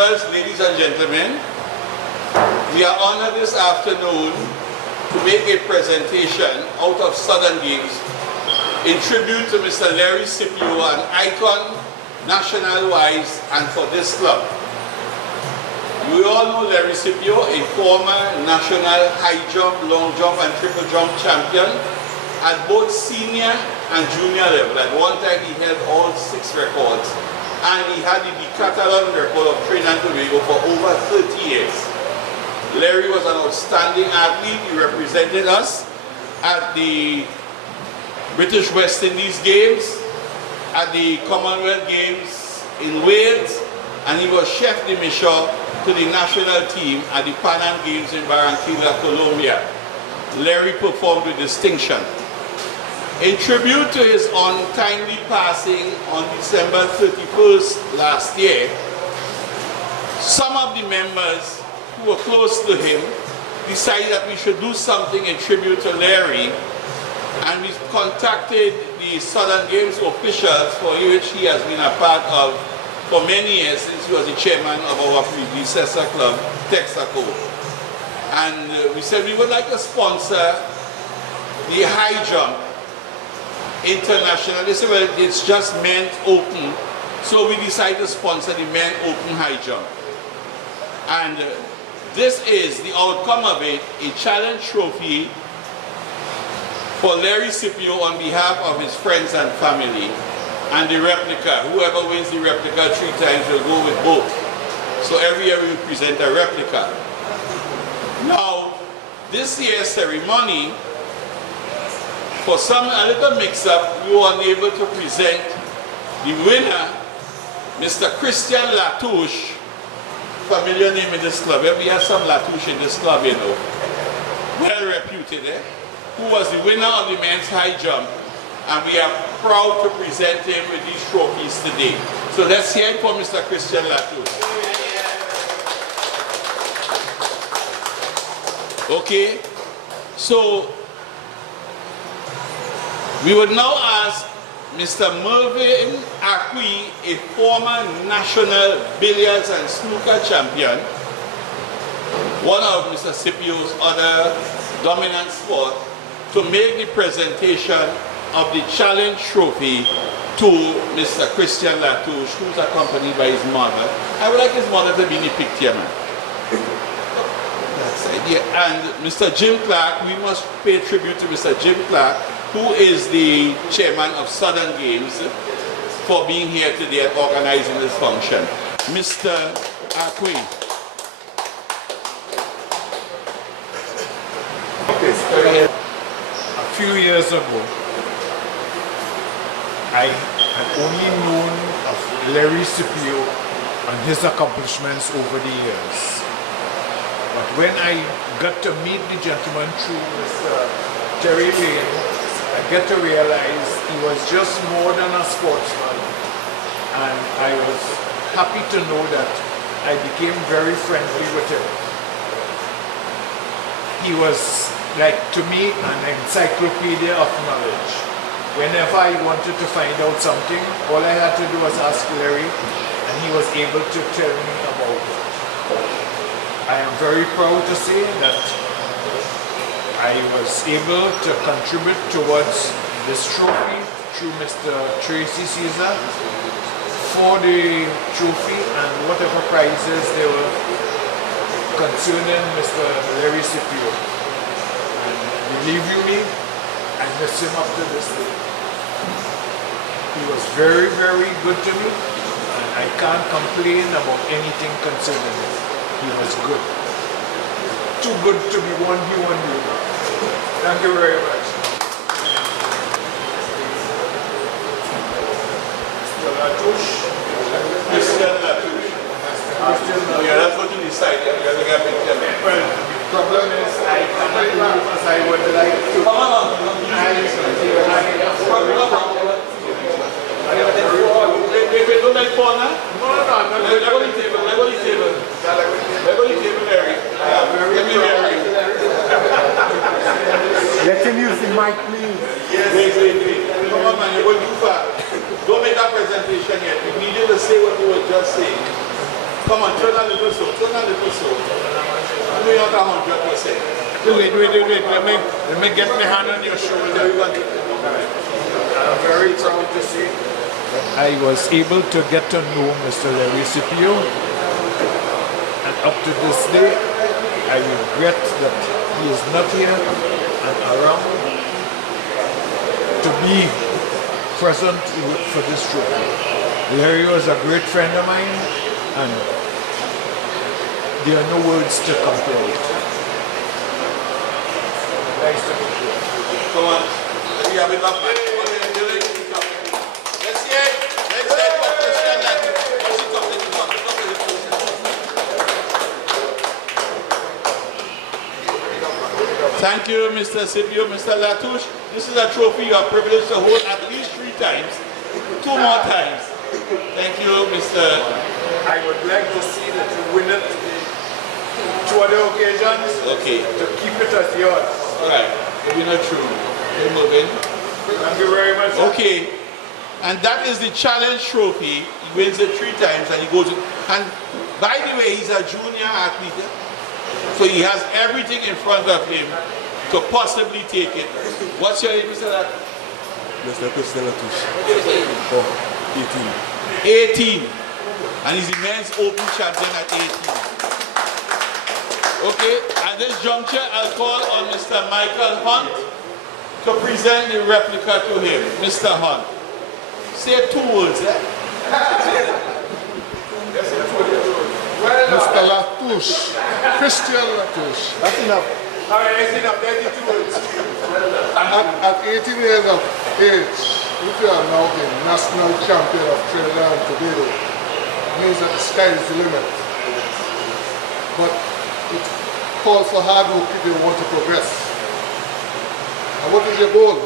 members, ladies and gentlemen, we are honored this afternoon to make a presentation out of Southern Games in tribute to Mr. Leary Scipio, an icon national-wise and for this club. You all know Leary Scipio, a former national high jump, long jump and triple jump champion at both senior and junior level. At one time he held all 6 records, and he had the decathlon record of Trinidad and Tobago for over 30 years. Leary was an outstanding athlete. He represented us at the British West Indies Games, at the Commonwealth Games in Wales, and he was chef de mission to the national team at the Pan Am Games in Barranquilla, Colombia. Leary performed with distinction. In tribute to his untimely passing on December 31st last year, some of the members who were close to him decided that we should do something in tribute to Leary, and we contacted the Southern Games officials, for which he has been a part of for many years since he was the chairman of our predecessor club, Texaco. And we said we would like to sponsor the high jump international. They said, well, it's just men's open, so we decided to sponsor the men open high jump. And this is the outcome of it, a challenge trophy for Leary Scipio on behalf of his friends and family, and the replica. Whoever wins the replica 3 times will go with both. So every year we will present a replica. Now, this year's ceremony, for a little mix-up, we were unable to present the winner, Mr. Christian Latouche, familiar name in this club. We have some Latouche in this club, you know, well reputed, who was the winner of the men's high jump, and we are proud to present him with these trophies today. So let's hear it for Mr. Christian Latouche. Okay, so we would now ask Mr. Mervyn Acqui, a former national billiards and snooker champion, one of Mr. Scipio's other dominant sports, to make the presentation of the challenge trophy to Mr. Christian Latouche, who's accompanied by his mother. I would like his mother to be in the picture, man. That's it, yeah. And Mr. Jim Clark, we must pay tribute to Mr. Jim Clark, who is the chairman of Southern Games, for being here today and organizing this function. Mr. Acqui. A few years ago, I had only known of Leary Scipio and his accomplishments over the years. But when I got to meet the gentleman through Mr. Terry Lane, I get to realize he was just more than a sportsman, and I was happy to know that I became very friendly with him. He was, like, to me, an encyclopedia of knowledge. Whenever I wanted to find out something, all I had to do was ask Leary, and he was able to tell me about it. I am very proud to say that I was able to contribute towards this trophy through Mr. Tracy Caesar for the trophy and whatever prizes they were concerning Mr. Leary Scipio. And believe you me, I miss him up to this day. He was very, very good to me, and I can't complain about anything concerning him. He was good. Too good to be one human being. Thank you very much. Mr. Latouche. Christian Latouche. Yeah, that's what you decide. You have to get a picture. Well, the problem is I cannot move as I would like to. Come on. Wait, don't make fun, huh? No. Let go the table, Larry. Give me Larry. Let him use the mic, please. Yes. Wait. Come on, man, you're going too far. Don't make that presentation yet. We need you to say what you were just saying. Come on, turn a little so. I know you're not 100%. Wait. Let me get my hand on your shoulder. I'm very proud to say that I was able to get to know Mr. Leary Scipio, and up to this day, I regret that he is not here and around to be present for this trophy. Leary was a great friend of mine, and there are no words to compare it. Nice to meet you. Come on. We have enough man. Let's hear it. Let's hear it for Christian. Thank you, Mr. Scipio, Mr. Latouche. This is a trophy you are privileged to hold at least 3 times. 2 more times. Thank you, Mr. I would like to see that you win it 2 other occasions. Okay. To keep it as yours. All right. Maybe not true. Okay, moving. Thank you very much. Okay. And that is the challenge trophy. He wins it 3 times and he goes. And by the way, he's a junior athlete. So he has everything in front of him to possibly take it. What's your name, Mr. Lat? Mr. Clifton touche. 18. And he's the men's open champion at 18. Okay, at this juncture, I'll call on Mr. Michael Hunt to present the replica to him. Mr. Hunt. Say 2 words, eh? Mr. Latouche, Christian Latouche. That's enough. All right, that's enough. That's the 2 words. At 18 years of age, if you are now a national champion of Trinidad and Tobago, it means that the sky is the limit. But it calls for hard work if you want to progress. And what is your goal?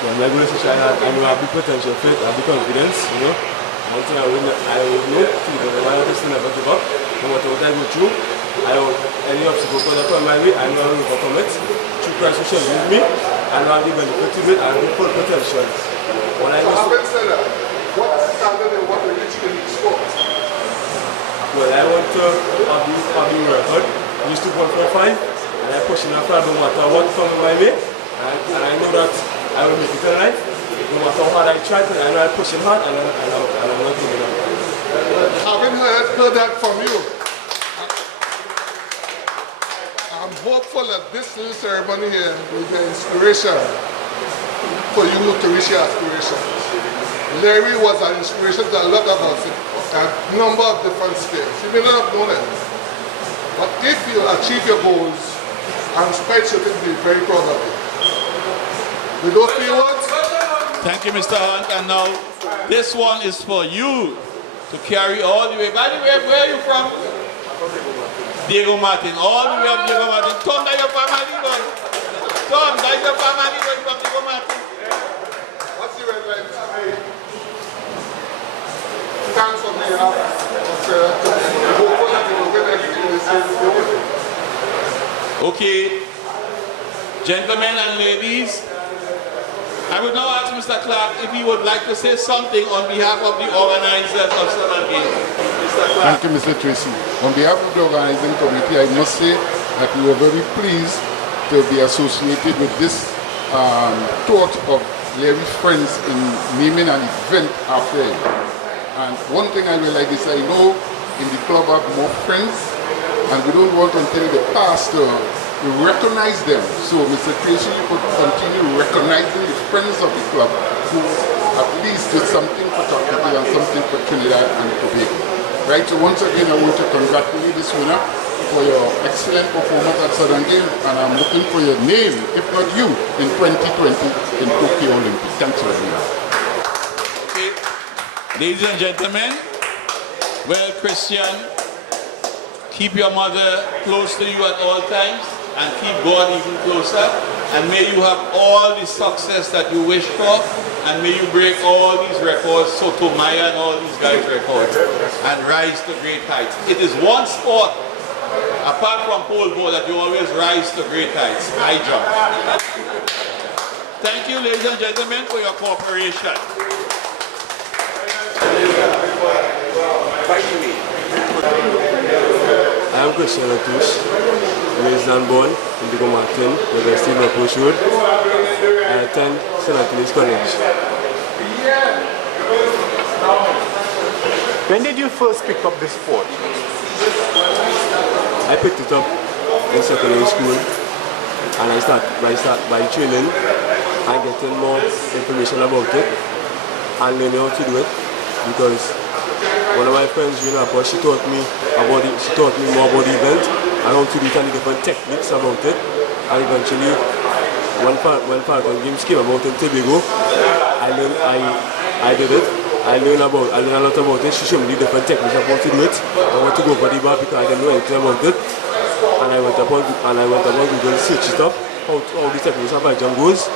Yeah, my goal is to try and have the potential fit, have the confidence, you know. One thing I know to I just never give up. No matter what I go through, any obstacle that come my way, I know I will overcome it. Through Christ who shall lead me, I know I'll be benefit to it and the full potential. When I Having said that, what standard and what reach in the sport? well, I want to have the record. I used to 145 and I push in a far no matter what comes my way. And I know that I will make it in life. No matter how hard I try, I know I push it hard and I'm not giving up. Having heard that from you, I'm hopeful that this little ceremony here will be an inspiration for you to reach your aspirations. Leary was an inspiration to a lot of us in a number of different spheres. You may not have known it, but if you achieve your goals, I'm quite sure you'll be very proud of it. With those 3 words, Thank you, Mr. Hunt. And now, this one is for you to carry all the way. By the way, where are you from? Diego Martin. All the way up Diego Martin. Tom, that's your family, boy. Tom, that's your family, boy, from Diego Martin. what's the red light? Thanks on behalf of hopeful that you will win everything this year. Okay. Gentlemen and ladies, I would now ask Mr. Clark if he would like to say something on behalf of the organizers of Southern Games. Mr. Clark. Thank you, Mr. Tracy. On behalf of the organizing committee, I must say that we were very pleased to be associated with this thought of Leary's friends in naming an event after him. And one thing I will like is I know in the club have more friends, and we don't want until the past to recognize them. So, Mr. Tracy, you could continue recognizing the friends of the club who at least did something for Turkey and something for Trinidad and Tobago. Right, so once again, I want to congratulate this winner for your excellent performance at Southern Games, and I'm looking for your name, if not you, in 2020 in Tokyo Olympics. Thanks very much. Okay. Ladies and gentlemen, well, Christian, keep your mother close to you at all times and keep God even closer. And may you have all the success that you wish for, and may you break all these records, Sotomayor and all these guys' records, and rise to great heights. It is one sport, apart from pole vault, that you always rise to great heights, high jump. Thank you, ladies and gentlemen, for your cooperation. I am Christian Touche. Raised and born in Digo Martin, University of North Road. I attend St. Anthony's College. When did you first pick up this sport? I picked it up in secondary school, and I start by training and getting more information about it and learning how to do it, because one of my friends, she taught me more about the event and how to do it and the different techniques about it. And eventually, when Falcon Games came about in Tobago, I did it. I learned a lot about it. She showed me the different techniques of how to do it. I want to go for the bar because I didn't know anything about it. And I went about Google, search it up, how the techniques of jump goes.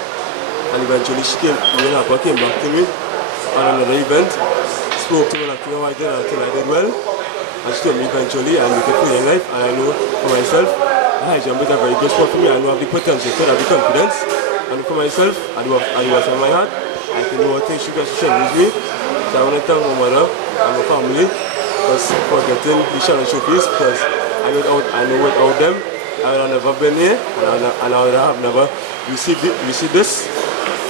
And eventually she came back to me on another event, spoke to me like how I did until I did well. And she told me eventually I make it for your life, and I know for myself high jump is a very good sport for me. I know I have the potential to have the confidence. And for myself, I do what's on my heart. I can know what things she can use me. So I want to thank my mother and my family for getting the challenge trophies, because I know without them I would have never been here, and I would have never received this.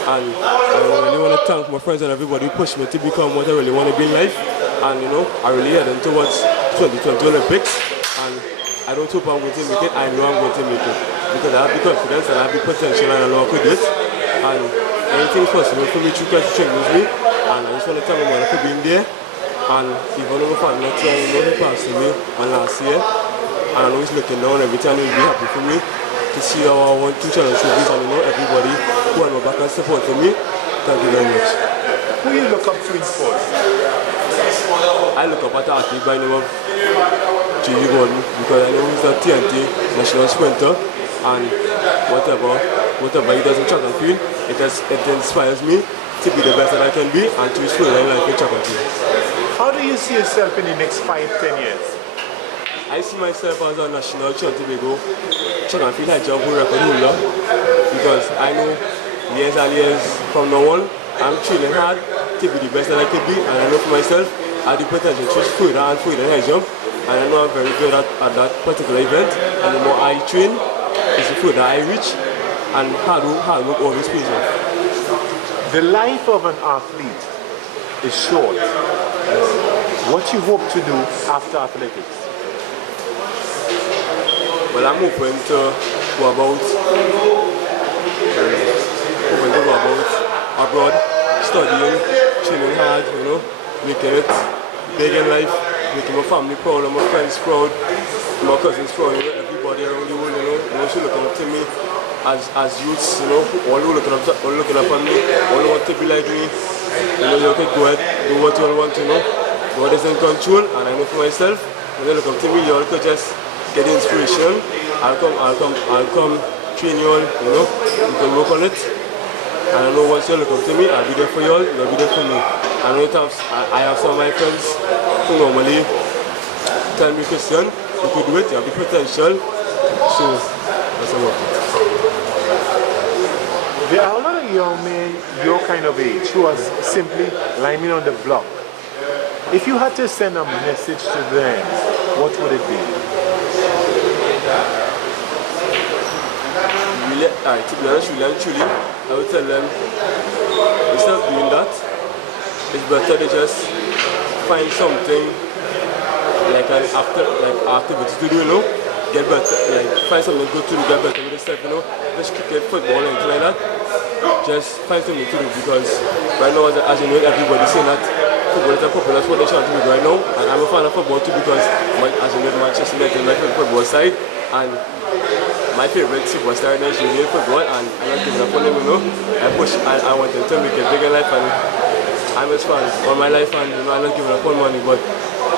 And I really want to thank my friends and everybody who pushed me to become what I really want to be in life. And I really heading towards 2020 Olympics, and I don't hope I'm going to make it. I know I'm going to make it, because I have the confidence and I have the potential, and I know I could do it. And anything possible for me to train with me. And I just want to thank my mother for being there. And even though my father not here, he passed away last year, and I know he's looking down every time. He'll be happy for me to see how I want to challenge trophies, and everybody who had my back and support for me. Thank you very much. Who you look up to in sports? I look up at an athlete by the name of J.V. Gordon, because I know he's a TNT national sprinter, and whatever he does in track and field, it inspires me to be the best that I can be and to reach further in life in track and field. How do you see yourself in the next 5-10 years? I see myself as a national Tobago track and field high jump record holder, because I know years and years from now on, I'm training hard to be the best that I can be, and I know for myself I have the potential to reach further and further in high jump, and I know I'm very good at that particular event, and the more I train, is the further I reach, and hard work always pays off. The life of an athlete is short. What you hope to do after athletics? Well, I'm open to go about abroad, studying, training hard, making it big in life, making my family proud, and my friends proud, my cousins proud, everybody around the world, should look up to me as youths, all who looking up on me, all who want to be like me. You can go ahead, do what you all want to know. God is in control, and I know for myself, when you look up to me, you all could just get inspiration. I'll come train you all, you can work on it. And I know once you look up to me, I'll be there for you all, you'll be there for me. I know I have some of my friends who normally tell me, Christian, you could do it, you have the potential. So, that's a lot. There are a lot of young men your kind of age who are simply lining on the block. If you had to send a message to them, what would it be? To be honest, really and truly, I would tell them, instead of doing that, it's better to just find something like an activity to do, get better, find something good to do, get better with yourself, just cricket, football, anything like that. Just find something to do, because right now, as you know, everybody's saying that football is a popular sport in Tobago right now, and I'm a fan of football too, because as you know, Manchester United is my favorite football side, and my favorite superstar is Junior football, and I'm not giving up on him, I want him to make it big in life, and I'm his fan all my life, and I'm not giving up on money, but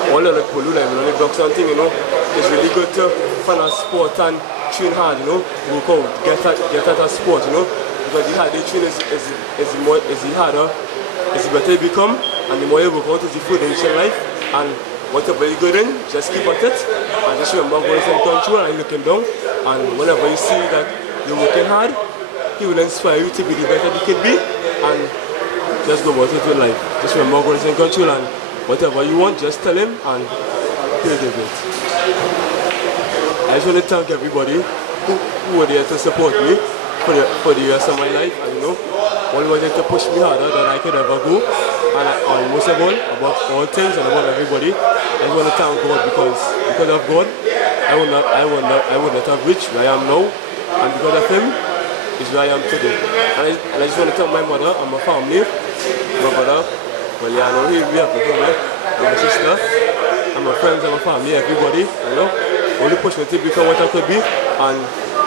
all the Polu, only blocks something, it's really good to find a sport and train hard, work out, get at a sport, because the harder you train is the harder, it's the better you become, and the more you work out is the further you in life, and whatever you're good in, just keep at it, and just remember God is in control, and you're looking down, and whenever you see that you're working hard, He will inspire you to be the better you can be, and just go about it with life. Just remember God is in control, and whatever you want, just tell him and he'll give it. I just want to thank everybody who were there to support me for the rest of my life. And you know, only wanted to push me harder than I could ever go. And most of all, above all things and above everybody, I just want to thank God because of God, I would not have reached where I am now, and because of Him, is where I am today. And I just want to thank my mother and my family, my brother, well, yeah, I know we have people there, my sister, and my friends and my family, everybody, you know, only push me to become what I could be, and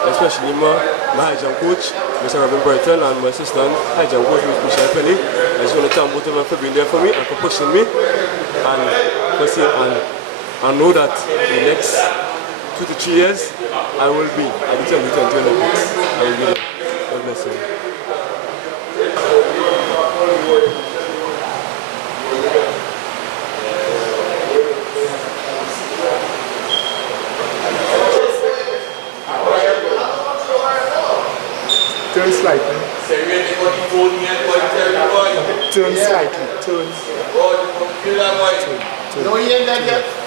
especially my high jump coach, Mr. Robin Burton, and my sister, high jump coach, Michelle Penny. I just want to thank both of them for being there for me and for pushing me, and know that in the next 2 to 3 years, I will be at the 2020 Olympics. I will be there. God bless you. Turn slightly. Turn slightly. Turn. No, he ain't that yet.